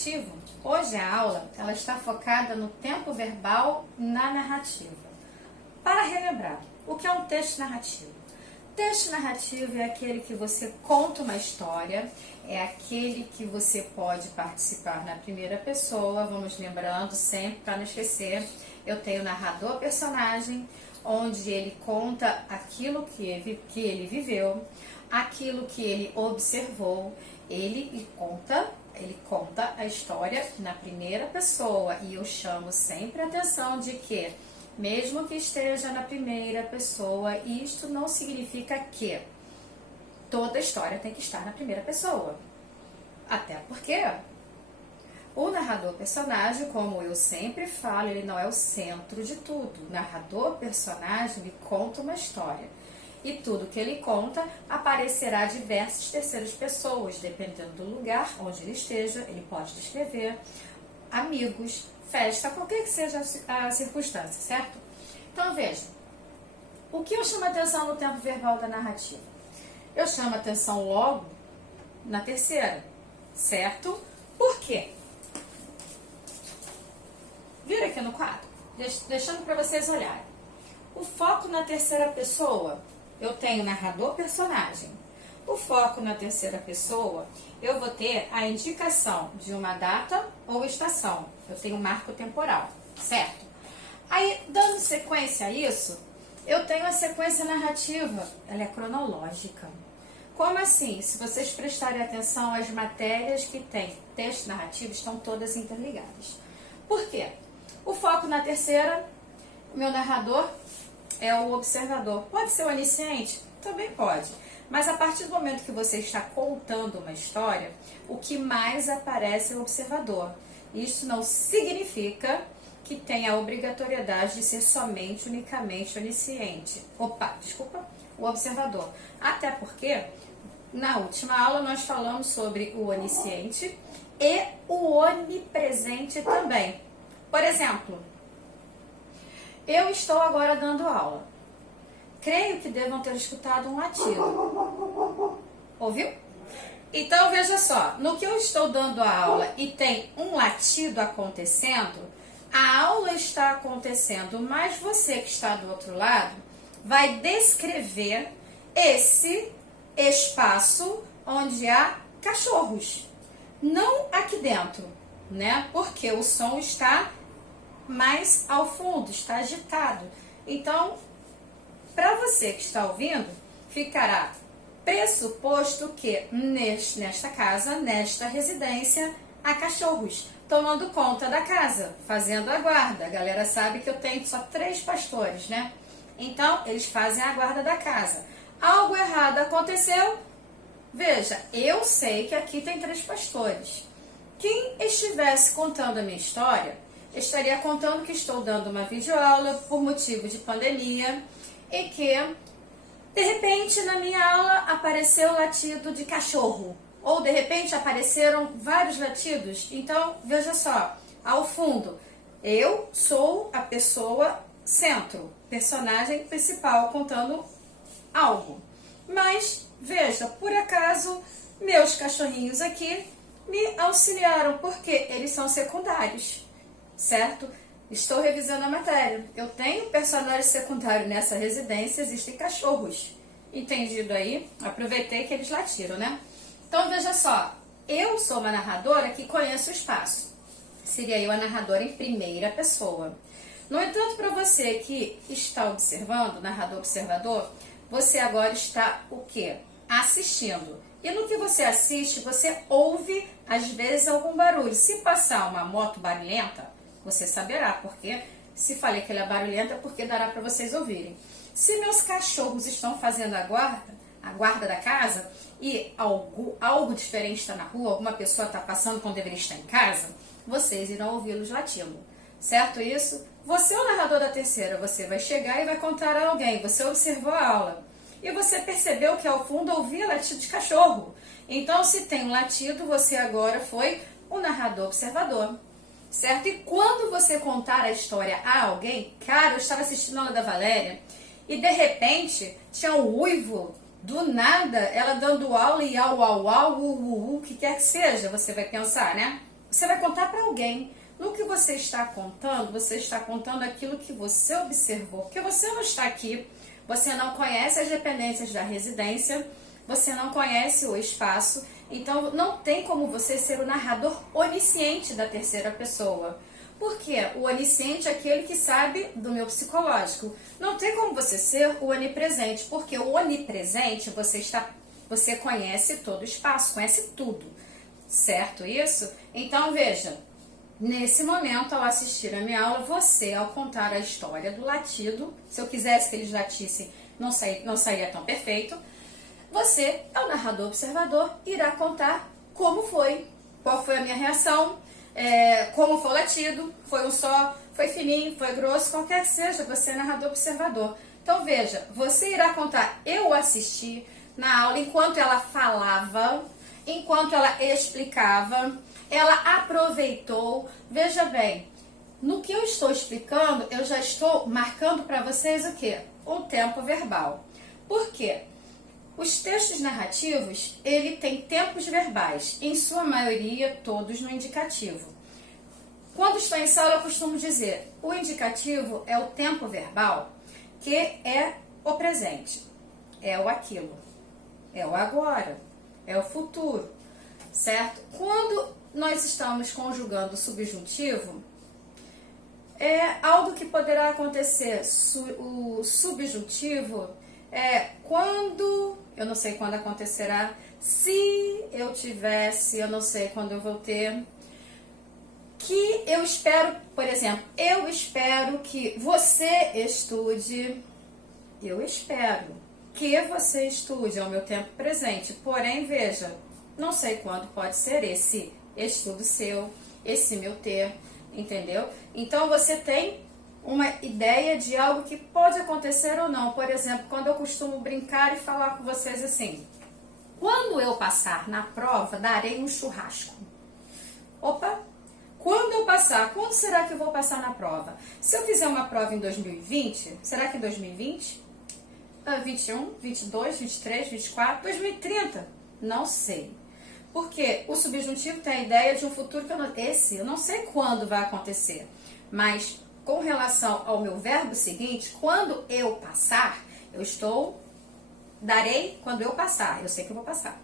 narrativo, hoje a aula ela está focada no tempo verbal na narrativa. Para relembrar, o que é um texto narrativo? Texto narrativo é aquele que você conta uma história, é aquele que você pode participar na primeira pessoa, vamos lembrando sempre para não esquecer, eu tenho narrador personagem, onde ele conta aquilo que ele viveu, aquilo que ele observou, ele conta a história na primeira pessoa, e eu chamo sempre a atenção de que, mesmo que esteja na primeira pessoa, isto não significa que toda a história tem que estar na primeira pessoa. Até porque o narrador personagem, como eu sempre falo, ele não é o centro de tudo. O narrador personagem me conta uma história. E tudo que ele conta aparecerá diversas terceiras pessoas, dependendo do lugar onde ele esteja. Ele pode descrever amigos, festa, qualquer que seja a circunstância, certo? Então veja, o que eu chamo a atenção no tempo verbal da narrativa? Eu chamo a atenção logo na terceira, certo? Por quê? Vira aqui no quadro, deixando para vocês olharem. O foco na terceira pessoa, eu tenho narrador personagem. O foco na terceira pessoa, eu vou ter a indicação de uma data ou estação. Eu tenho um marco temporal, certo? Aí, dando sequência a isso, eu tenho a sequência narrativa. Ela é cronológica. Como assim? Se vocês prestarem atenção, as matérias que têm texto narrativo estão todas interligadas. Por quê? O foco na terceira, o meu narrador é o observador. Pode ser o onisciente? Também pode. Mas a partir do momento que você está contando uma história, o que mais aparece é o observador. Isso não significa que tenha a obrigatoriedade de ser somente, unicamente onisciente. O observador. Até porque, na última aula, nós falamos sobre o onisciente e o onipresente também. Por exemplo, eu estou agora dando aula. Creio que devam ter escutado um latido. Ouviu? Então, veja só, no que eu estou dando a aula e tem um latido acontecendo, a aula está acontecendo, mas você que está do outro lado vai descrever esse espaço onde há cachorros. Não aqui dentro, né? Porque o som está mais ao fundo, está agitado. Então, para você que está ouvindo, ficará pressuposto que nesta casa, nesta residência, há cachorros tomando conta da casa, fazendo a guarda. A galera sabe que eu tenho só 3 pastores, né? Então, eles fazem a guarda da casa. Algo errado aconteceu? Veja, eu sei que aqui tem 3 pastores. Quem estivesse contando a minha história, estaria contando que estou dando uma videoaula por motivo de pandemia e que, de repente, na minha aula apareceu latido de cachorro. Ou, de repente, apareceram vários latidos. Então, veja só, ao fundo, eu sou a pessoa centro, personagem principal contando algo. Mas, veja, por acaso, meus cachorrinhos aqui me auxiliaram, porque eles são secundários, certo? Estou revisando a matéria. Eu tenho personagem secundário nessa residência, existem cachorros. Entendido aí? Aproveitei que eles latiram, né? Então, veja só, eu sou uma narradora que conhece o espaço. Seria eu a narradora em primeira pessoa. No entanto, para você que está observando, narrador-observador, você agora está o quê? Assistindo. E no que você assiste, você ouve, às vezes, algum barulho. Se passar uma moto barulhenta, você saberá, porque se falei que ela é barulhenta, é porque dará para vocês ouvirem. Se meus cachorros estão fazendo a guarda da casa, e algo diferente está na rua, alguma pessoa está passando quando deveria estar em casa, vocês irão ouvi-los latindo. Certo isso? Você é o narrador da terceira, você vai chegar e vai contar a alguém, você observou a aula. E você percebeu que ao fundo ouvia latido de cachorro. Então, se tem um latido, você agora foi o narrador observador. Certo? E quando você contar a história a alguém, cara, eu estava assistindo a aula da Valéria, e de repente tinha um uivo, do nada, ela dando aula e au, au, au, o que quer que seja, você vai pensar, né? você vai contar para alguém. No que você está contando aquilo que você observou, porque você não está aqui, você não conhece as dependências da residência, você não conhece o espaço, então não tem como você ser o narrador onisciente da terceira pessoa. Por quê? O onisciente é aquele que sabe do meu psicológico. Não tem como você ser o onipresente, porque o onipresente você conhece todo o espaço, conhece tudo, certo isso? Então veja, nesse momento, ao assistir a minha aula, você, ao contar a história do latido, se eu quisesse que eles latissem, não sairia tão perfeito, você, é o narrador observador, irá contar como foi, qual foi a minha reação, como foi o latido, foi um só, foi fininho, foi grosso, qualquer que seja, você é narrador observador. Então veja, você irá contar, eu assisti na aula enquanto ela falava, enquanto ela explicava, ela aproveitou. Veja bem, no que eu estou explicando, eu já estou marcando para vocês o quê? O tempo verbal. Por quê? Os textos narrativos, ele tem tempos verbais, em sua maioria todos no indicativo. Quando estou em sala, eu costumo dizer, o indicativo é o tempo verbal, que é o presente, é o aquilo, é o agora, é o futuro, certo? Quando nós estamos conjugando o subjuntivo, é algo que poderá acontecer. O subjuntivo é quando, eu não sei quando acontecerá, se eu tivesse, eu não sei quando eu vou ter, que eu espero, por exemplo, eu espero que você estude, eu espero que você estude, é o meu tempo presente, porém, veja, não sei quando pode ser esse estudo seu, esse meu ter, entendeu? Então você tem uma ideia de algo que pode acontecer ou não. Por exemplo, quando eu costumo brincar e falar com vocês assim, quando eu passar na prova, darei um churrasco. Opa! Quando eu passar, quando será que eu vou passar na prova? Se eu fizer uma prova em 2020, será que em 2020? 21, 22, 23, 24, 2030? Não sei. Porque o subjuntivo tem a ideia de um futuro que eu não sei quando vai acontecer. Mas com relação ao meu verbo seguinte, quando eu passar, darei quando eu passar, eu sei que eu vou passar.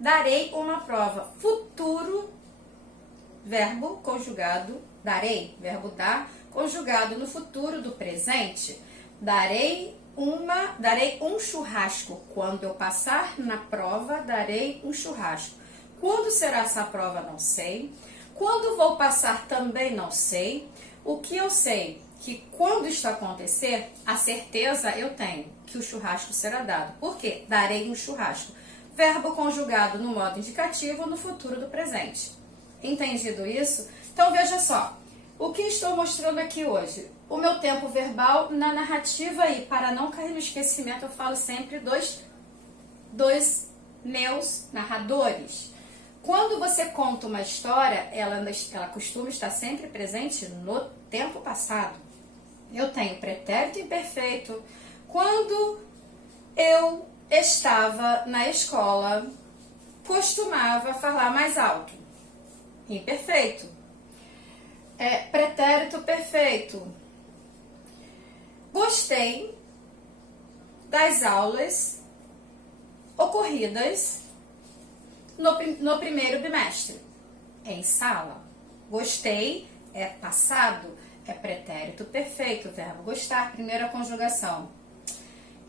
Darei uma prova. Futuro, verbo conjugado, darei, verbo dar, conjugado no futuro do presente. Darei um churrasco. Quando eu passar na prova, darei um churrasco. Quando será essa prova, não sei. Quando vou passar, também não sei. O que eu sei, que quando isso acontecer, a certeza eu tenho que o churrasco será dado. Por quê? Darei um churrasco. Verbo conjugado no modo indicativo no futuro do presente. Entendido isso? Então veja só, o que estou mostrando aqui hoje? O meu tempo verbal na narrativa e para não cair no esquecimento, eu falo sempre dos meus narradores. Quando você conta uma história, ela costuma estar sempre presente no tempo passado. Eu tenho pretérito imperfeito. Quando eu estava na escola, costumava falar mais alto. Imperfeito. Pretérito perfeito. Gostei das aulas ocorridas no primeiro bimestre, em sala. Gostei é passado, é pretérito perfeito, verbo gostar, primeira conjugação.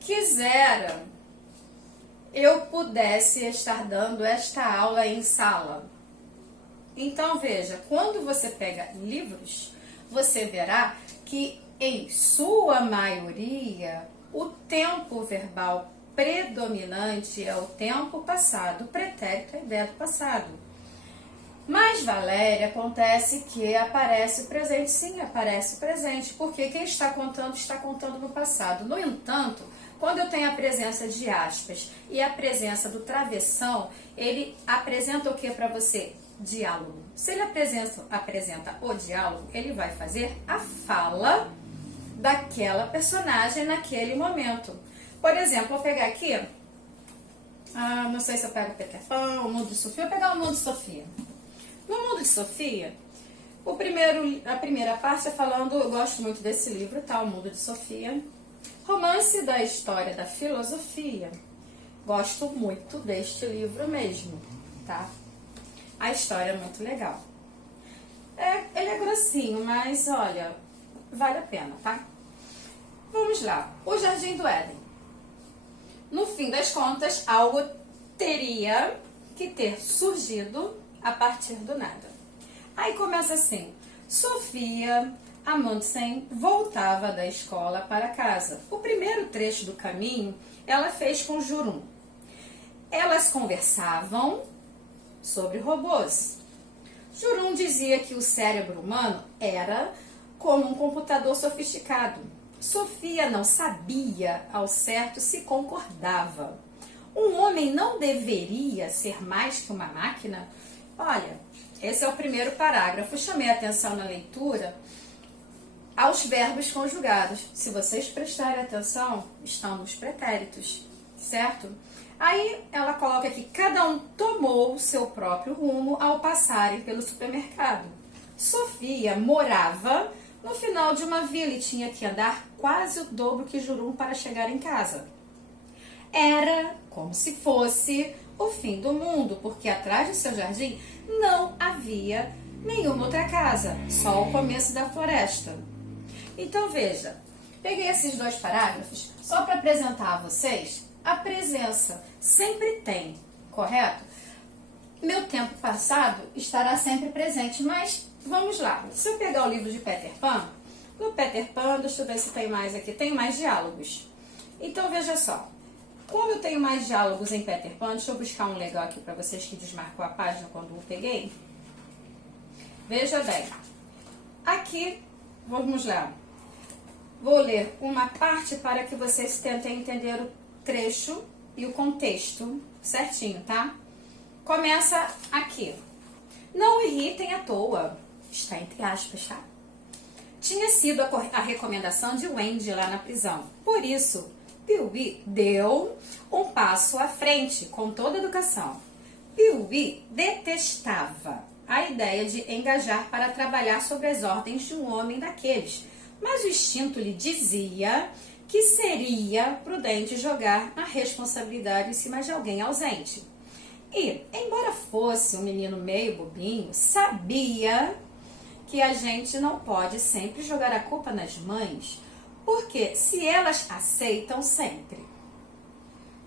Quisera eu pudesse estar dando esta aula em sala. Então veja, quando você pega livros, você verá que em sua maioria o tempo verbal predominante é o tempo passado, o pretérito é a ideia do passado. Mas, Valéria, acontece que aparece o presente. Sim, aparece o presente, porque quem está contando no passado. No entanto, quando eu tenho a presença de aspas e a presença do travessão, ele apresenta o que para você? Diálogo. Se ele apresenta o diálogo, ele vai fazer a fala daquela personagem naquele momento. Por exemplo, vou pegar aqui, não sei se eu pego o Peter Pan, o Mundo de Sofia, vou pegar o Mundo de Sofia. No Mundo de Sofia, a primeira parte é falando, eu gosto muito desse livro, tá? O Mundo de Sofia. Romance da História da Filosofia. Gosto muito deste livro mesmo, tá? A história é muito legal. Ele é grossinho, mas olha, vale a pena, tá? Vamos lá. O Jardim do Éden. No fim das contas, algo teria que ter surgido a partir do nada. Aí começa assim: Sofia Amundsen voltava da escola para casa. O primeiro trecho do caminho ela fez com Jurun. Elas conversavam sobre robôs. Jurun dizia que o cérebro humano era como um computador sofisticado. Sofia não sabia ao certo se concordava. Um homem não deveria ser mais que uma máquina? Olha, esse é o primeiro parágrafo. Chamei a atenção na leitura aos verbos conjugados. Se vocês prestarem atenção, estão nos pretéritos, certo? Aí ela coloca aqui: cada um tomou o seu próprio rumo ao passarem pelo supermercado. Sofia morava no final de uma vila e tinha que andar quase o dobro que Jurun para chegar em casa. Era como se fosse o fim do mundo, porque atrás de seu jardim não havia nenhuma outra casa, só o começo da floresta. Então veja, peguei esses dois parágrafos só para apresentar a vocês a presença. Sempre tem, correto? Meu tempo passado estará sempre presente, mas vamos lá. Se eu pegar o livro de Peter Pan, no Peter Pan, deixa eu ver se tem mais aqui, tem mais diálogos. Então veja só, como eu tenho mais diálogos em Peter Pan, deixa eu buscar um legal aqui para vocês que desmarcou a página quando eu peguei. Veja bem, aqui, vamos lá. Vou ler uma parte para que vocês tentem entender o trecho e o contexto certinho, tá? Começa aqui. Não irritem à toa. Está entre aspas, tá? Tinha sido a recomendação de Wendy lá na prisão. Por isso, Pee-wee deu um passo à frente com toda a educação. Pee-wee detestava a ideia de engajar para trabalhar sob as ordens de um homem daqueles, mas o instinto lhe dizia que seria prudente jogar a responsabilidade em cima de alguém ausente. E, embora fosse um menino meio bobinho, sabia que a gente não pode sempre jogar a culpa nas mães, porque se elas aceitam sempre.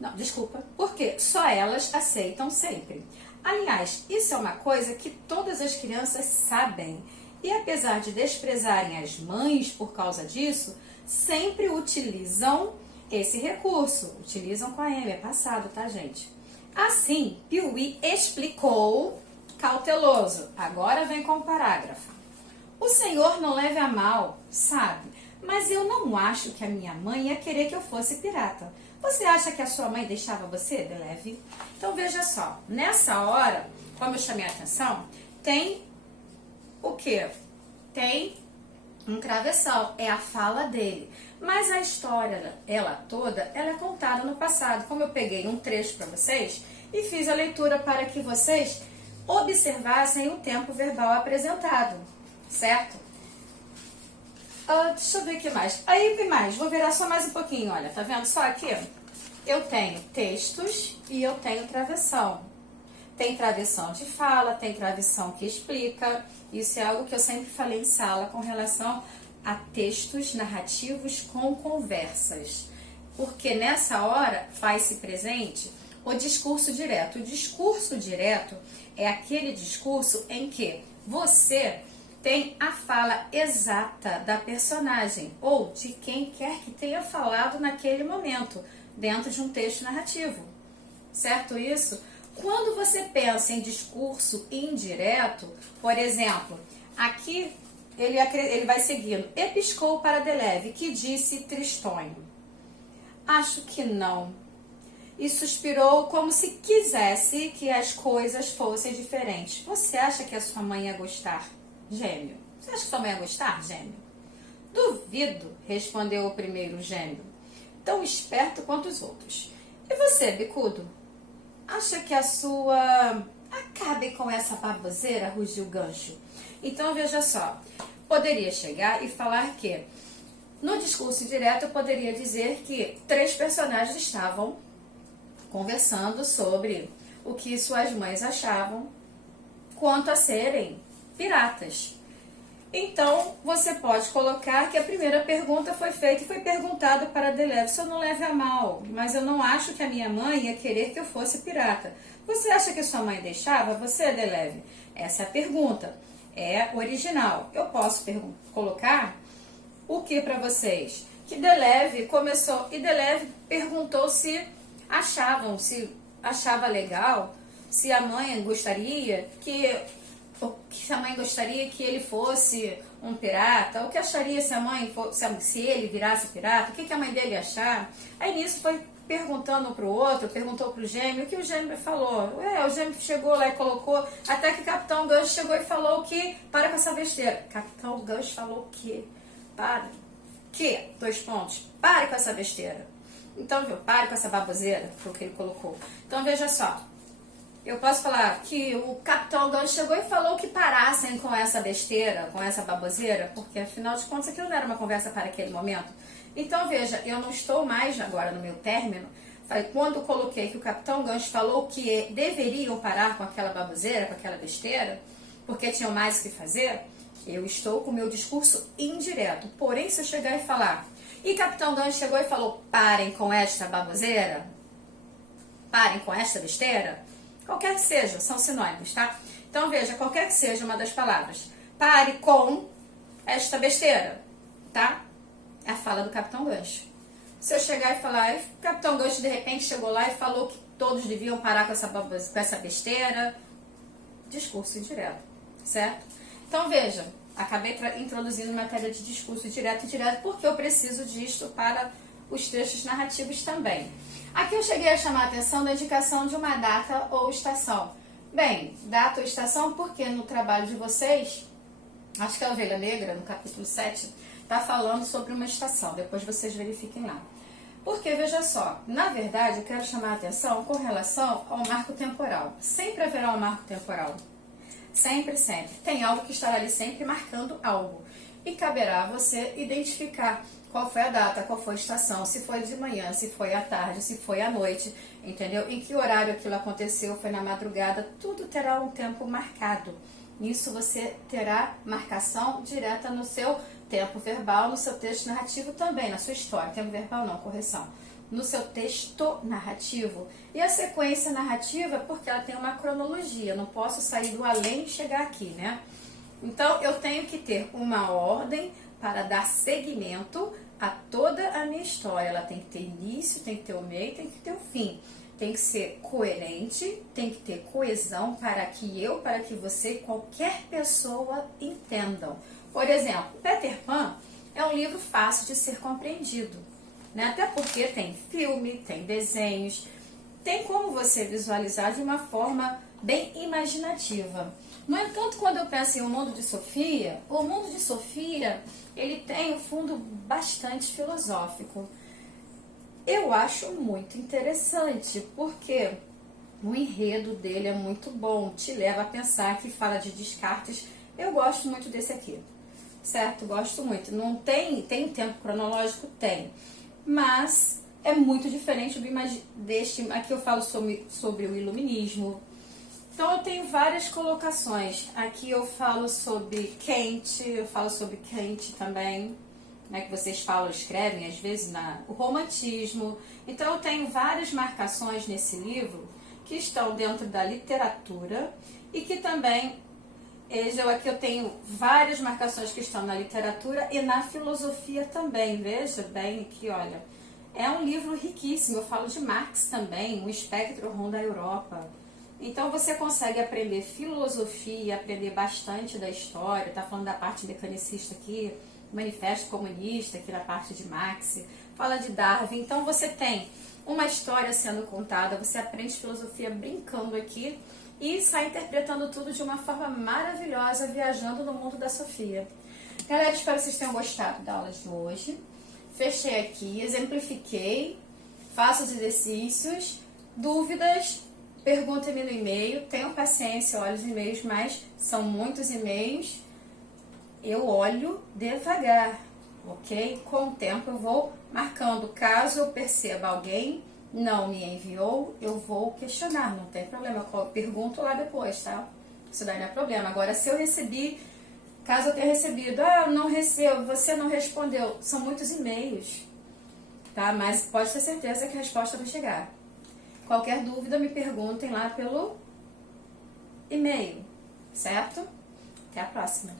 Não, desculpa, porque só elas aceitam sempre. Aliás, isso é uma coisa que todas as crianças sabem. E apesar de desprezarem as mães por causa disso, sempre utilizam esse recurso. Utilizam com a M, é passado, tá, gente? Assim, Pee-wee explicou, cauteloso. Agora vem com o parágrafo. O senhor não leve a mal, sabe? Mas eu não acho que a minha mãe ia querer que eu fosse pirata. Você acha que a sua mãe deixava você de leve? Então veja só, nessa hora, como eu chamei a atenção, tem o quê? Tem um travessão, é a fala dele. Mas a história, ela toda, ela é contada no passado. Como eu peguei um trecho para vocês e fiz a leitura para que vocês observassem o tempo verbal apresentado, certo? Deixa eu ver o que mais. Aí tem mais, vou virar só mais um pouquinho, olha, tá vendo só aqui? Eu tenho textos e eu tenho travessão. Tem travessão de fala, tem travessão que explica. Isso é algo que eu sempre falei em sala com relação a textos narrativos com conversas. Porque nessa hora faz-se presente o discurso direto. O discurso direto é aquele discurso em que você tem a fala exata da personagem ou de quem quer que tenha falado naquele momento, dentro de um texto narrativo. Certo isso? Quando você pensa em discurso indireto, por exemplo, aqui ele vai seguindo. Episcou para Deleve, que disse tristonho. Acho que não. E suspirou como se quisesse que as coisas fossem diferentes. Você acha que a sua mãe ia gostar? Gêmeo. Você acha que sua mãe ia gostar, gêmeo? Duvido, respondeu o primeiro gêmeo. Tão esperto quanto os outros. E você, bicudo? Acha que a sua Acabe com essa baboseira, rugiu o gancho. Então, veja só, poderia chegar e falar que, no discurso indireto, eu poderia dizer que 3 personagens estavam conversando sobre o que suas mães achavam quanto a serem piratas. Então, você pode colocar que a primeira pergunta foi feita e foi perguntado para Deleuze. Isso eu não leve a mal, mas eu não acho que a minha mãe ia querer que eu fosse pirata. Você acha que sua mãe deixava você, Deleuze? Essa é a pergunta. É original. Eu posso colocar o que para vocês? Que Deleuze começou e Deleuze perguntou se achava legal, se a mãe gostaria se a mãe gostaria que ele fosse um pirata, o que acharia se ele virasse pirata, o que a mãe dele ia achar. Aí nisso foi perguntando um pro outro, perguntou pro gêmeo, o que o gêmeo falou? O gêmeo chegou lá e colocou, até que o Capitão Gancho chegou e falou que, para com essa besteira. Capitão Gancho falou que, pare com essa besteira. Então, viu, pare com essa baboseira, foi o que ele colocou. Então, veja só, eu posso falar que o Capitão Gancho chegou e falou que parassem com essa besteira, com essa baboseira, porque afinal de contas aquilo não era uma conversa para aquele momento. Então veja, eu não estou mais agora no meu término, quando coloquei que o Capitão Gancho falou que deveriam parar com aquela baboseira, com aquela besteira, porque tinham mais o que fazer, eu estou com o meu discurso indireto. Porém, se eu chegar e falar, e Capitão Gancho chegou e falou, parem com esta baboseira, parem com esta besteira, qualquer que seja, são sinônimos, tá? Então, veja, qualquer que seja uma das palavras. Pare com esta besteira, tá? É a fala do Capitão Gancho. Se eu chegar e falar, o Capitão Gancho de repente chegou lá e falou que todos deviam parar com essa besteira, discurso indireto, certo? Então, veja, acabei introduzindo matéria de discurso direto e indireto porque eu preciso disto para os textos narrativos também. Aqui eu cheguei a chamar a atenção da indicação de uma data ou estação. Bem, data ou estação porque no trabalho de vocês, acho que é a Ovelha Negra, no capítulo 7, está falando sobre uma estação. Depois vocês verifiquem lá. Porque, veja só, na verdade eu quero chamar a atenção com relação ao marco temporal. Sempre haverá um marco temporal. Sempre, sempre. Tem algo que estará ali sempre marcando algo. E caberá a você identificar qual foi a data, qual foi a estação, se foi de manhã, se foi à tarde, se foi à noite, entendeu? Em que horário aquilo aconteceu, foi na madrugada, tudo terá um tempo marcado. Nisso você terá marcação direta no seu tempo verbal, no seu texto narrativo também, na sua história. Tempo verbal não, correção. No seu texto narrativo. E a sequência narrativa, porque ela tem uma cronologia, eu não posso sair do além e chegar aqui, né? Então, eu tenho que ter uma ordem para dar seguimento a toda a minha história. Ela tem que ter início, tem que ter o meio, tem que ter o fim. Tem que ser coerente, tem que ter coesão para que você, qualquer pessoa entendam. Por exemplo, Peter Pan é um livro fácil de ser compreendido, né? Até porque tem filme, tem desenhos, tem como você visualizar de uma forma bem imaginativa. No entanto, quando eu penso em O Mundo de Sofia, o Mundo de Sofia, ele tem um fundo bastante filosófico. Eu acho muito interessante, porque o enredo dele é muito bom, te leva a pensar, que fala de Descartes. Eu gosto muito desse aqui, certo? Gosto muito. Não tem tempo cronológico? Tem. Mas é muito diferente deste. Aqui eu falo sobre o iluminismo. Então eu tenho várias colocações. Aqui eu falo sobre Kant também, né, que vocês falam, escrevem às vezes, o romantismo. Então eu tenho várias marcações nesse livro que estão dentro da literatura e que também, aqui eu tenho várias marcações que estão na literatura e na filosofia também. Veja bem aqui, olha, é um livro riquíssimo. Eu falo de Marx também, O Espectro Ronda a Europa. Então você consegue aprender filosofia, aprender bastante da história. Tá falando da parte mecanicista aqui, Manifesto Comunista, aqui na parte de Marx, fala de Darwin. Então você tem uma história sendo contada, você aprende filosofia brincando aqui e sai interpretando tudo de uma forma maravilhosa, viajando no mundo da Sofia. Galera, espero que vocês tenham gostado da aula de hoje. Fechei aqui, exemplifiquei, faço os exercícios, dúvidas, perguntem-me no e-mail, tenham paciência, olho os e-mails, mas são muitos e-mails, eu olho devagar, ok? Com o tempo eu vou marcando, caso eu perceba alguém não me enviou, eu vou questionar, não tem problema, eu pergunto lá depois, tá? Isso daí não é problema. Agora, se eu recebi, caso eu tenha recebido, não recebo, você não respondeu, são muitos e-mails, tá? Mas pode ter certeza que a resposta vai chegar. Qualquer dúvida, me perguntem lá pelo e-mail, certo? Até a próxima.